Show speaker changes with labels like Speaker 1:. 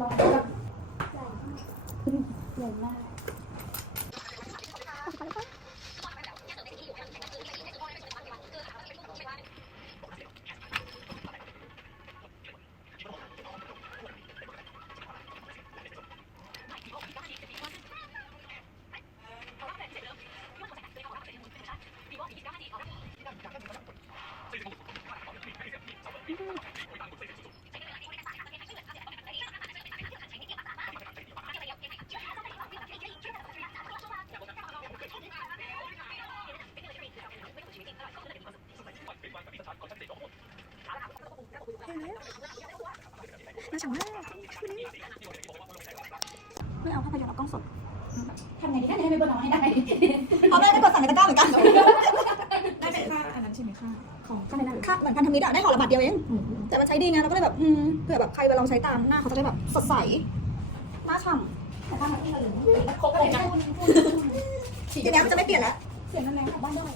Speaker 1: ลองแบบใหญ่มาก
Speaker 2: น่าชังมากไม่เอาภาพยนตร์เอากล้องสด
Speaker 1: ทำไงดีถ้าให้ไปเบอร์น้องให้ได้
Speaker 2: เอาแม่ได้กดสั่งในตะกร้าเหมือนกัน
Speaker 3: ได้เป็นค่าอันนั้นใช่ไหมค่าของ
Speaker 1: ไม่ได้
Speaker 2: ค่าเหมือนพันธมิตรอะได้ห่อละบาทเดียวเองแต่มันใช้ดีไงเราก็เลยแบบเผื่อแบบใครไปลองใช้ตามหน้าเขาจะได้แบบสดใสหน้าฉ่ำ
Speaker 1: แต่ถ้ามันไม่เหลือครบเลยนะำ
Speaker 2: ทีนี้มันจะไม่เปลี่ยนแล้ว
Speaker 1: เสียงมันแรงของบ้านด้วย